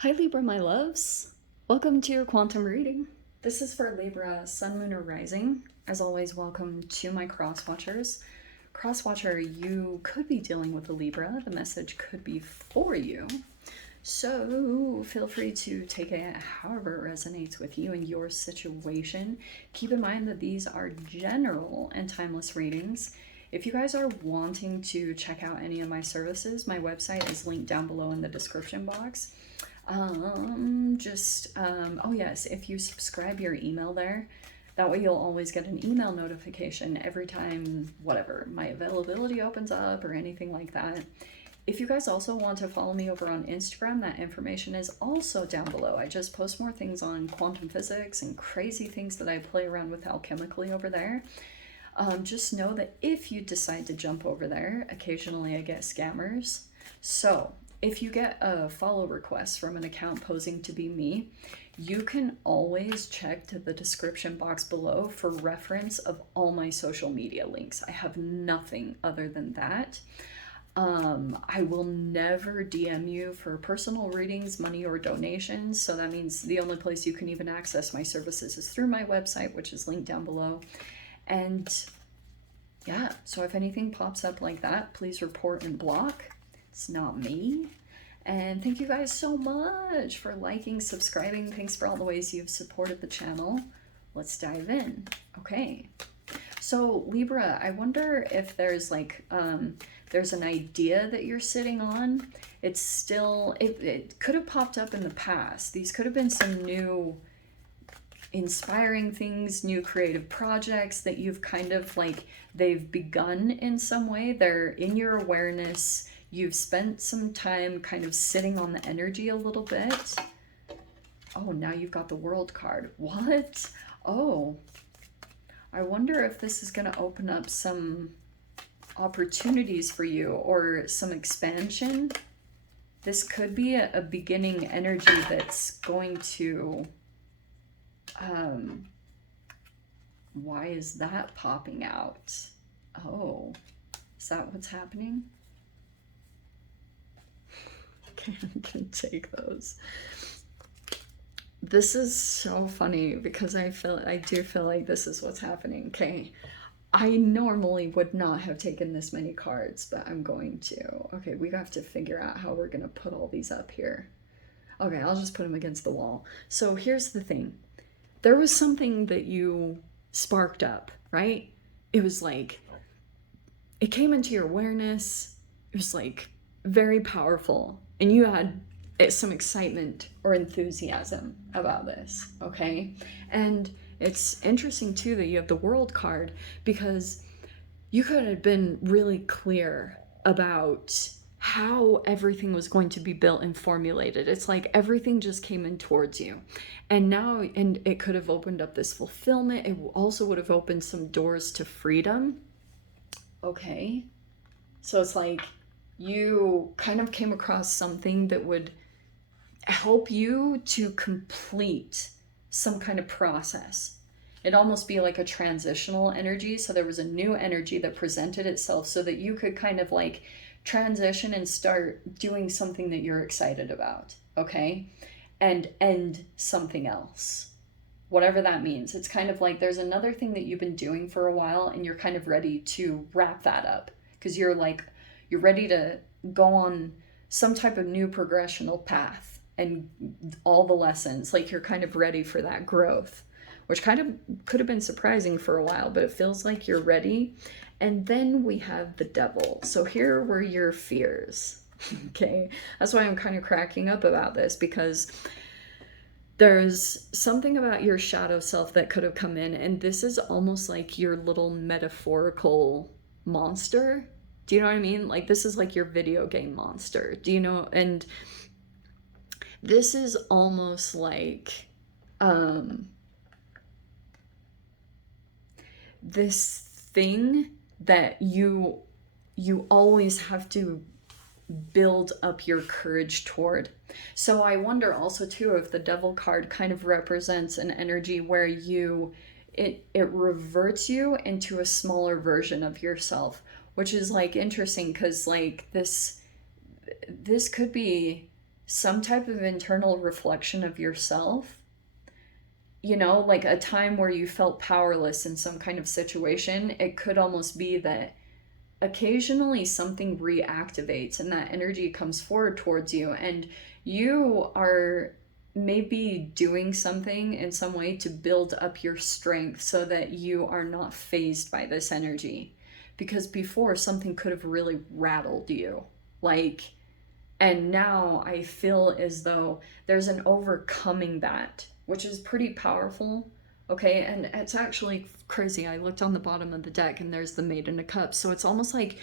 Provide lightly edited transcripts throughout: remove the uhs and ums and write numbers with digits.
Hi Libra, my loves. Welcome to your quantum reading. This is for Libra, Sun, Moon, or Rising. As always, welcome to my cross watchers. Cross watcher, you could be dealing with a Libra. The message could be for you. So feel free to take it however it resonates with you and your situation. Keep in mind that these are general and timeless readings. If you guys are wanting to check out any of my services, my website is linked down below in the description box. Oh yes, if you subscribe your email there, that way you'll always get an email notification every time, whatever, my availability opens up or anything like that. If you guys also want to follow me over on Instagram, that information is also down below. I just post more things on quantum physics and crazy things that I play around with alchemically over there. Just know that if you decide to jump over there, occasionally I get scammers. So if you get a follow request from an account posing to be me, you can always check to the description box below for reference of all my social media links. I have nothing other than that. I will never DM you for personal readings, money, or donations. So that means the only place you can even access my services is through my website, which is linked down below. And yeah, so if anything pops up like that, please report and block. It's not me. And thank you guys so much for liking, subscribing. Thanks for all the ways you've supported the channel. Let's dive in. Okay. So Libra, I wonder if there's like, there's an idea that you're sitting on. It's still, it could have popped up in the past. These could have been some new inspiring things, new creative projects that you've kind of like, they've begun in some way. They're in your awareness. You've spent some time kind of sitting on the energy a little bit. Oh, now you've got the World card. What? Oh, I wonder if this is going to open up some opportunities for you or some expansion. This could be a beginning energy that's going to... why is that popping out? Oh, is that what's happening? Okay, I'm gonna take those. This is so funny because I do feel like this is what's happening. Okay, I normally would not have taken this many cards, but I'm going to. Okay, we have to figure out how we're gonna put all these up here. Okay, I'll just put them against the wall. So here's the thing. There was something that you sparked up, right? It was like, it came into your awareness. It was like very powerful. And you had some excitement or enthusiasm about this, okay? And it's interesting too that you have the World card because you could have been really clear about how everything was going to be built and formulated. It's like everything just came in towards you. And now, and it could have opened up this fulfillment. It also would have opened some doors to freedom. Okay. So it's like you kind of came across something that would help you to complete some kind of process. It'd almost be like a transitional energy. So there was a new energy that presented itself so that you could kind of like transition and start doing something that you're excited about, okay? And end something else. Whatever that means. It's kind of like there's another thing that you've been doing for a while and you're kind of ready to wrap that up because you're ready to go on some type of new progressional path and all the lessons, like you're kind of ready for that growth, which kind of could have been surprising for a while, but it feels like you're ready. And then we have the Devil. So here were your fears. Okay, that's why I'm kind of cracking up about this, because there's something about your shadow self that could have come in, and this is almost like your little metaphorical monster. Do you know what I mean? Like this is like your video game monster. Do you know? And this is almost like this thing that you always have to build up your courage toward. So I wonder also too if the Devil card kind of represents an energy where it reverts you into a smaller version of yourself, which is like interesting because like this could be some type of internal reflection of yourself, you know, like a time where you felt powerless in some kind of situation. It could almost be that occasionally something reactivates and that energy comes forward towards you, and you are maybe doing something in some way to build up your strength so that you are not phased by this energy. Because before, something could have really rattled you. Like, and now I feel as though there's an overcoming that, which is pretty powerful. Okay, and it's actually crazy. I looked on the bottom of the deck and there's the Maiden of Cups. So it's almost like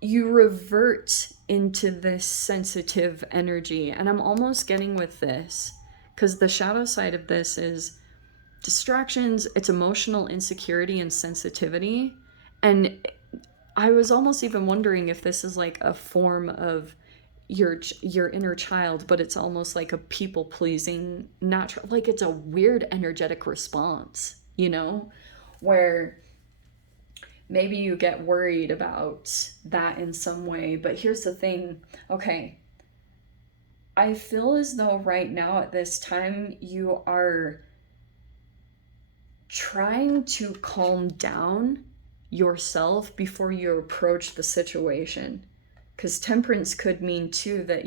you revert into this sensitive energy. And I'm almost getting with this because the shadow side of this is distractions, it's emotional insecurity and sensitivity. And I was almost even wondering if this is like a form of your inner child, but it's almost like a people pleasing natural, like it's a weird energetic response, you know, where maybe you get worried about that in some way. But here's the thing. Okay, I feel as though right now at this time you are trying to calm down yourself before you approach the situation. Because temperance could mean too that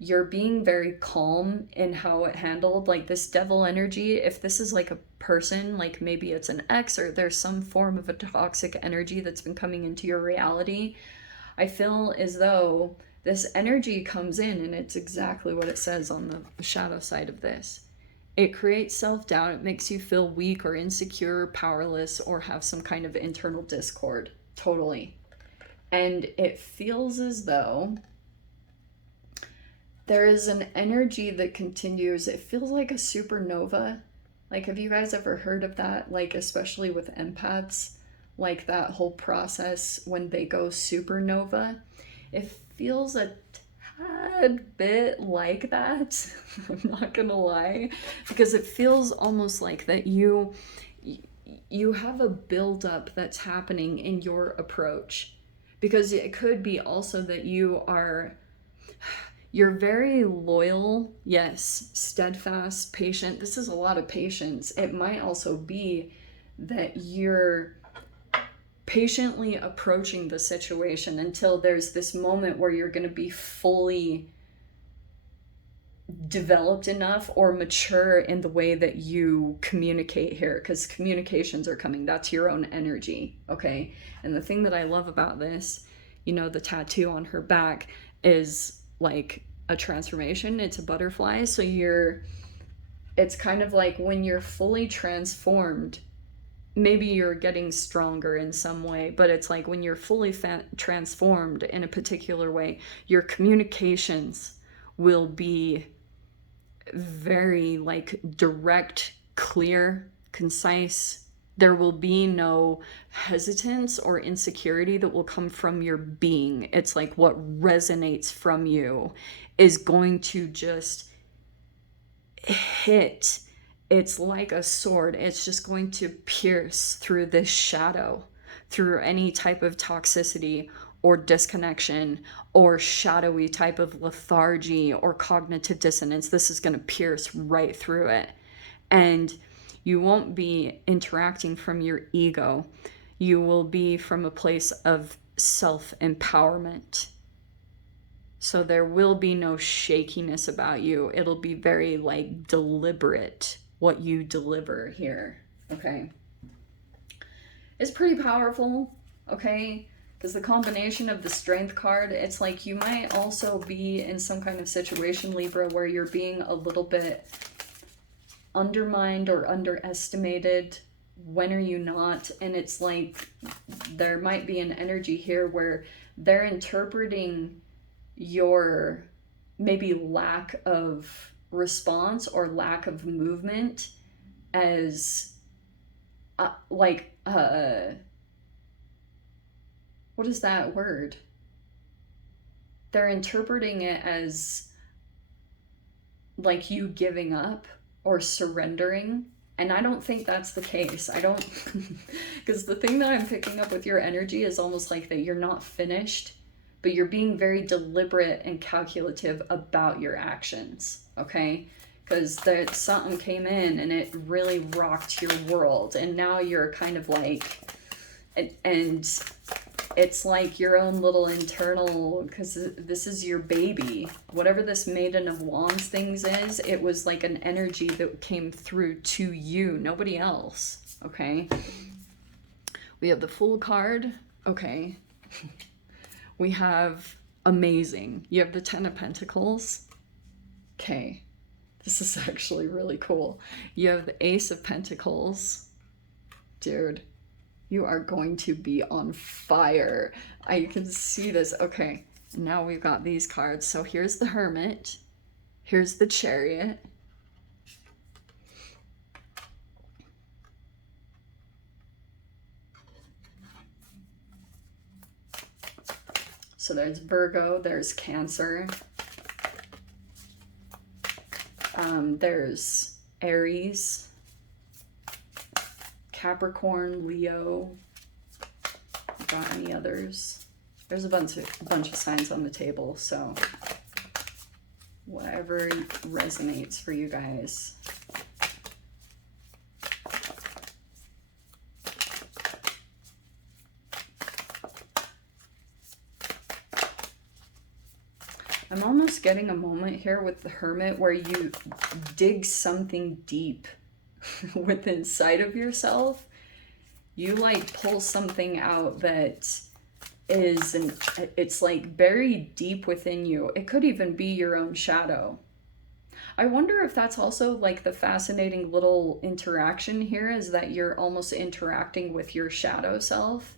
you're being very calm in how it handled, like this devil energy. If this is like a person, like maybe it's an ex or there's some form of a toxic energy that's been coming into your reality, I feel as though this energy comes in and it's exactly what it says on the shadow side of this. It creates self-doubt. It makes you feel weak or insecure, powerless, or have some kind of internal discord. Totally. And it feels as though there is an energy that continues. It feels like a supernova. Like, have you guys ever heard of that? Like, especially with empaths, like that whole process when they go supernova. It feels a tad bit like that. I'm not gonna lie, because it feels almost like that you have a buildup that's happening in your approach. Because it could be also that you're very loyal, yes, steadfast, patient. This is a lot of patience. It might also be that you're patiently approaching the situation until there's this moment where you're going to be fully developed enough or mature in the way that you communicate here, because communications are coming. That's your own energy, okay? And the thing that I love about this, you know, the tattoo on her back is like a transformation. It's a butterfly. So it's kind of like when you're fully transformed, maybe you're getting stronger in some way, but it's like when you're fully transformed in a particular way, your communications will be very like direct, clear, concise. There will be no hesitance or insecurity that will come from your being. It's like what resonates from you is going to just hit. It's like a sword. It's just going to pierce through this shadow, through any type of toxicity or disconnection or shadowy type of lethargy or cognitive dissonance. This is going to pierce right through it. And you won't be interacting from your ego. You will be from a place of self-empowerment. So there will be no shakiness about you. It'll be very like deliberate what you deliver here, okay? It's pretty powerful, okay? Because the combination of the Strength card, it's like you might also be in some kind of situation, Libra, where you're being a little bit undermined or underestimated. When are you not? And it's like there might be an energy here where they're interpreting your maybe lack of response or lack of movement as what is that word? They're interpreting it as like you giving up or surrendering. And I don't think that's the case. I don't, because the thing that I'm picking up with your energy is almost like that you're not finished, but you're being very deliberate and calculative about your actions, okay? Because something came in and it really rocked your world, and now you're kind of like, and it's like your own little internal, because this is your baby. Whatever this Maiden of Wands things is, it was like an energy that came through to you, nobody else, okay? We have the Fool card, okay. We have amazing. You have the Ten of Pentacles, okay. This is actually really cool. You have the Ace of Pentacles, dude. You are going to be on fire. I can see this. Okay, now we've got these cards. So here's the Hermit. Here's the Chariot. So there's Virgo, there's Cancer. There's Aries, Capricorn, Leo. Got any others? There's a bunch of signs on the table, so whatever resonates for you guys. I'm almost getting a moment here with the Hermit where you dig something deep within inside of yourself. You like pull something out that is it's like buried deep within you. It could even be your own shadow. I wonder if that's also like the fascinating little interaction here, is that you're almost interacting with your shadow self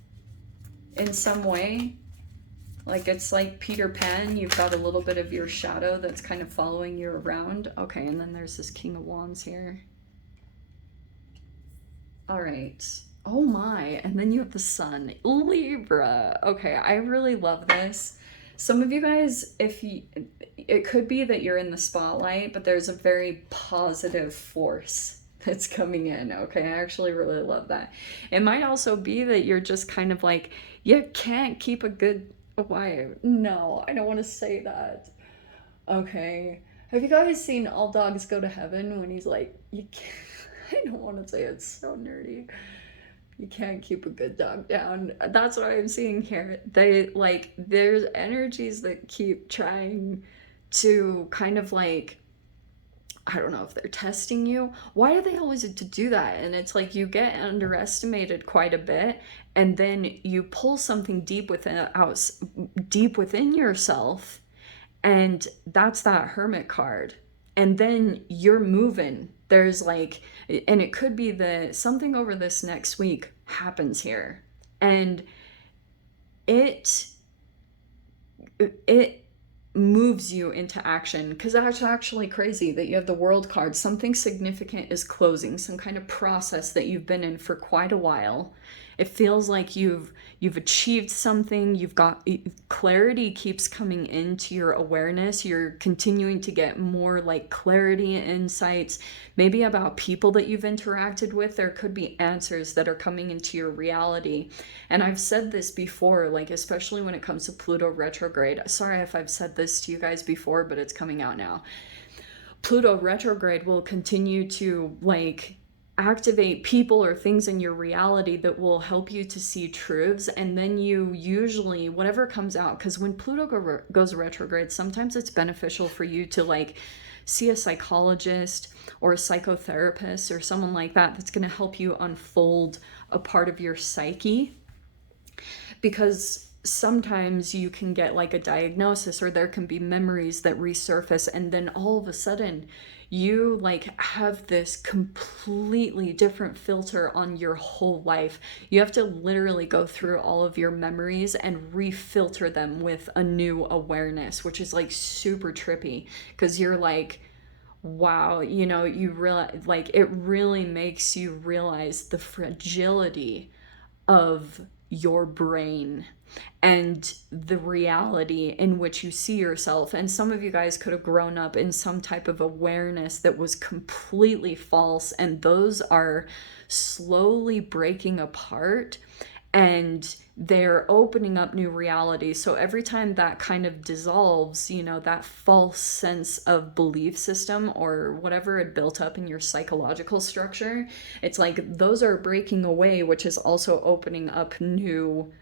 in some way. Like it's like Peter Pan, you've got a little bit of your shadow that's kind of following you around. Okay, and then there's this King of Wands here. All right. Oh my, and then you have the Sun, Libra. Okay, I really love this. Some of you guys, it could be that you're in the spotlight, but there's a very positive force that's coming in. Okay, I actually really love that. It might also be that you're just kind of like, you can't keep a good wife. No, I don't want to say that. Okay. Have you guys seen All Dogs Go to Heaven when he's like, you can't, I don't want to say it, it's so nerdy. You can't keep a good dog down. That's what I'm seeing here. They like, there's energies that keep trying to kind of like, I don't know if they're testing you. Why do they always to do that? And it's like you get underestimated quite a bit, and then you pull something deep within yourself, and that's that Hermit card. And then you're moving. There's like, and it could be that something over this next week happens here, and it moves you into action, because that's actually crazy that you have the World card. Something significant is closing, some kind of process that you've been in for quite a while. It feels like you've achieved something. You've got clarity keeps coming into your awareness. You're continuing to get more like clarity and insights, maybe about people that you've interacted with. There could be answers that are coming into your reality. And I've said this before, like especially when it comes to Pluto retrograde. Sorry if I've said this to you guys before, but it's coming out now. Pluto retrograde will continue to like activate people or things in your reality that will help you to see truths. And then you usually, whatever comes out, because when Pluto goes retrograde, sometimes it's beneficial for you to like see a psychologist or a psychotherapist or someone like that that's going to help you unfold a part of your psyche, because sometimes you can get like a diagnosis, or there can be memories that resurface, and then all of a sudden you like have this completely different filter on your whole life. You have to literally go through all of your memories and refilter them with a new awareness, which is like super trippy, because you're like, wow, you know, you realize, like, it really makes you realize the fragility of your brain and the reality in which you see yourself. And some of you guys could have grown up in some type of awareness that was completely false, and those are slowly breaking apart. and they're opening up new realities. So every time that kind of dissolves, you know, that false sense of belief system or whatever it built up in your psychological structure, it's like those are breaking away, which is also opening up new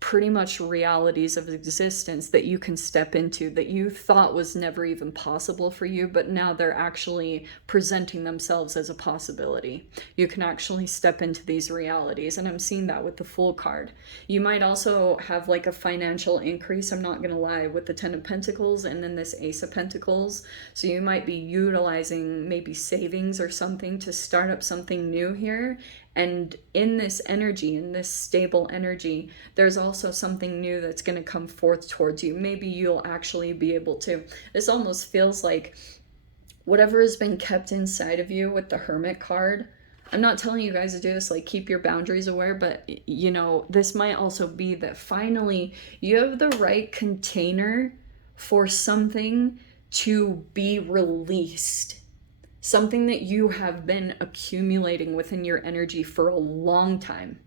pretty much realities of existence that you can step into that you thought was never even possible for you, but now they're actually presenting themselves as a possibility. You can actually step into these realities, and I'm seeing that with the Fool card. You might also have like a financial increase, I'm not gonna lie, with the Ten of Pentacles and then this Ace of Pentacles. So you might be utilizing maybe savings or something to start up something new here. And in this energy, in this stable energy, there's also something new that's going to come forth towards you. Maybe you'll actually be able to. This almost feels like whatever has been kept inside of you with the Hermit card. I'm not telling you guys to do this, like keep your boundaries aware, but you know, this might also be that finally you have the right container for something to be released. Something that you have been accumulating within your energy for a long time,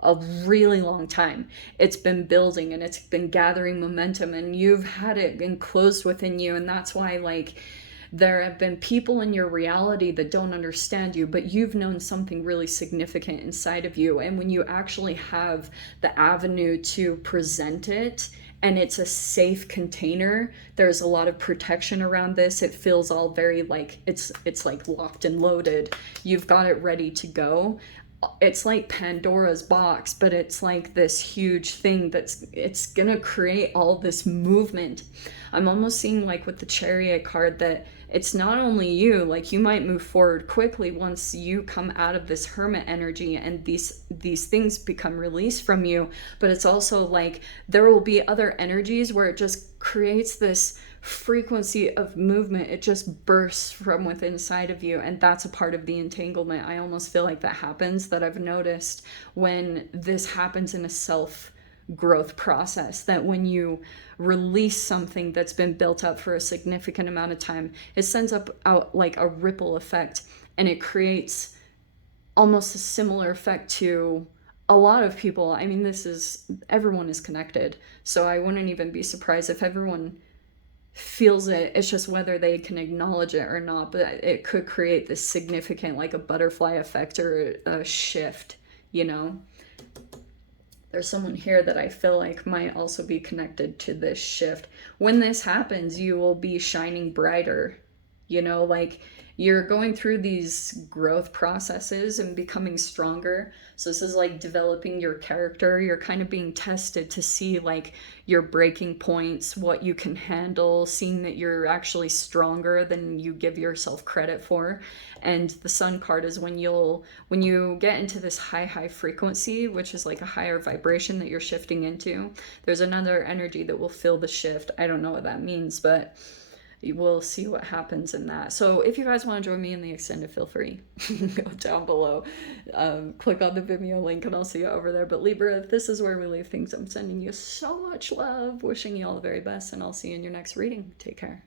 a really long time. It's been building and it's been gathering momentum, and you've had it enclosed within you. And that's why, like, there have been people in your reality that don't understand you, but you've known something really significant inside of you. And when you actually have the avenue to present it, and it's a safe container, there's a lot of protection around this. It feels all very like it's like locked and loaded. You've got it ready to go. It's like Pandora's box, but it's like this huge thing it's gonna create all this movement. I'm almost seeing, like with the Chariot card, that it's not only you, like you might move forward quickly once you come out of this Hermit energy and these things become released from you, but it's also like there will be other energies where it just creates this frequency of movement. It just bursts from within inside of you, and that's a part of the entanglement. I almost feel like that happens, that I've noticed when this happens in a self growth process, that when you release something that's been built up for a significant amount of time, it sends out like a ripple effect, and it creates almost a similar effect to a lot of people. I mean, everyone is connected, so I wouldn't even be surprised if everyone feels it. It's just whether they can acknowledge it or not, but it could create this significant, like a butterfly effect or a shift, you know. There's someone here that I feel like might also be connected to this shift. When this happens, you will be shining brighter. You know, like you're going through these growth processes and becoming stronger. So this is like developing your character. You're kind of being tested to see like your breaking points, what you can handle, seeing that you're actually stronger than you give yourself credit for. And the Sun card is when you get into this high frequency, which is like a higher vibration that you're shifting into, there's another energy that will fill the shift. I don't know what that means, but we'll see what happens in that. So if you guys want to join me in the extended, feel free. Go down below, click on the Vimeo link, and I'll see you over there. But Libra, if this is where we leave things, I'm sending you so much love, wishing you all the very best, and I'll see you in your next reading. Take care.